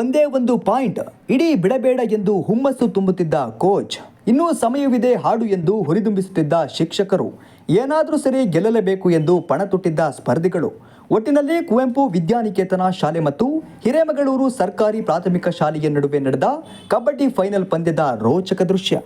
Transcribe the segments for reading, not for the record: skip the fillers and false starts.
ಒಂದೇ ಒಂದು ಪಾಯಿಂಟ್, ಇಡೀ ಬಿಡಬೇಡ ಎಂದು ಹುಮ್ಮಸ್ಸು ತುಂಬುತ್ತಿದ್ದ ಕೋಚ್. ಇನ್ನೂ ಸಮಯವಿದೆ ಹಾಡು ಎಂದು ಹುರಿದುಂಬಿಸುತ್ತಿದ್ದ ಶಿಕ್ಷಕರು. ಏನಾದರೂ ಸರಿ ಗೆಲ್ಲಲೇಬೇಕು ಎಂದು ಪಣ ತೊಟ್ಟಿದ್ದ ಸ್ಪರ್ಧಿಗಳು. ಒಟ್ಟಿನಲ್ಲಿ ಕುವೆಂಪು ವಿದ್ಯಾನಿಕೇತನ ಶಾಲೆ ಮತ್ತು ಹಿರೇಮಗಳೂರು ಸರ್ಕಾರಿ ಪ್ರಾಥಮಿಕ ಶಾಲೆಯ ನಡುವೆ ನಡೆದ ಕಬಡ್ಡಿ ಫೈನಲ್ ಪಂದ್ಯದ ರೋಚಕ ದೃಶ್ಯ.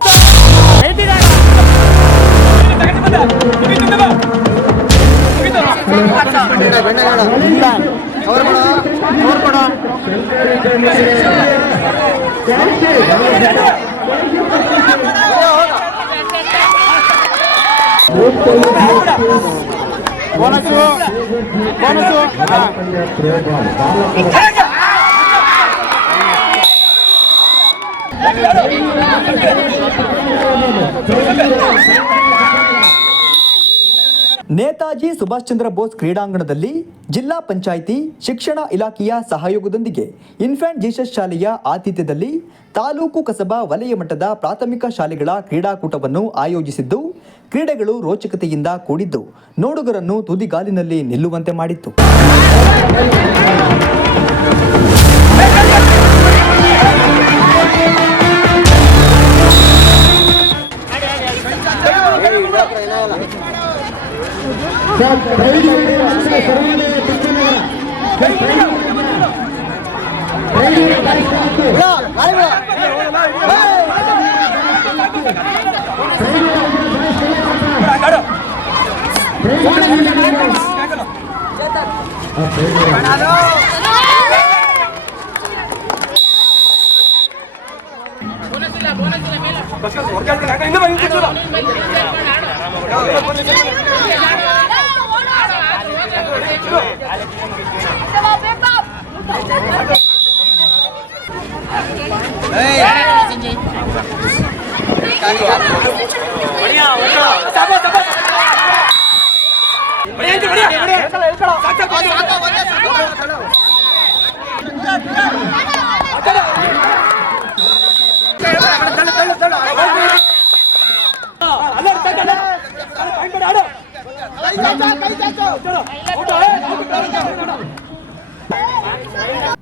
ನೇತಾಜಿ ಸುಭಾಷ್ ಚಂದ್ರ ಬೋಸ್ ಕ್ರೀಡಾಂಗಣದಲ್ಲಿ ಜಿಲ್ಲಾ ಪಂಚಾಯಿತಿ ಶಿಕ್ಷಣ ಇಲಾಖೆಯ ಸಹಯೋಗದೊಂದಿಗೆ ಇನ್ಫ್ಯಾಂಟ್ ಜೀಸಸ್ ಶಾಲೆಯ ಆತಿಥ್ಯದಲ್ಲಿ ತಾಲೂಕು ಕಸಬಾ ವಲಯ ಮಟ್ಟದ ಪ್ರಾಥಮಿಕ ಶಾಲೆಗಳ ಕ್ರೀಡಾಕೂಟವನ್ನು ಆಯೋಜಿಸಿದ್ದು, ಕ್ರೀಡೆಗಳು ರೋಚಕತೆಯಿಂದ ಕೂಡಿದ್ದು ನೋಡುಗರನ್ನು ತುದಿಗಾಲಿನಲ್ಲಿ ನಿಲ್ಲುವಂತೆ ಮಾಡಿತ್ತು.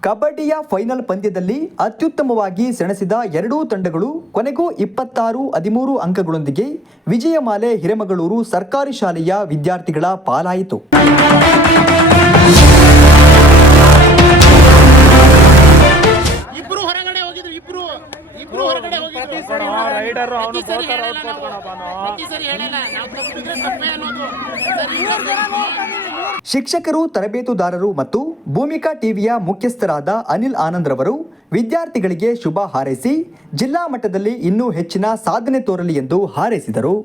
ಕಬಡ್ಡಿಯ ಫೈನಲ್ ಪಂದ್ಯದಲ್ಲಿ ಅತ್ಯುತ್ತಮವಾಗಿ ಸೆಣಸಿದ ಎರಡೂ ತಂಡಗಳು ಕೊನೆಗೂ 26-13 ಅಂಕಗಳೊಂದಿಗೆ ವಿಜಯಮಾಲೆ ಹಿರೇಮಗಳೂರು ಸರ್ಕಾರಿ ಶಾಲೆಯ ವಿದ್ಯಾರ್ಥಿಗಳ ಪಾಲಾಯಿತು. ಶಿಕ್ಷಕರು, ತರಬೇತುದಾರರು ಮತ್ತು ಭೂಮಿಕಾ ಟಿವಿಯ ಮುಖ್ಯಸ್ಥರಾದ ಅನಿಲ್ ಆನಂದ್ ರವರು ವಿದ್ಯಾರ್ಥಿಗಳಿಗೆ ಶುಭ ಹಾರೈಸಿ ಜಿಲ್ಲಾ ಮಟ್ಟದಲ್ಲಿ ಇನ್ನೂ ಹೆಚ್ಚಿನ ಸಾಧನೆ ತೋರಲಿ ಎಂದು ಹಾರೈಸಿದರು.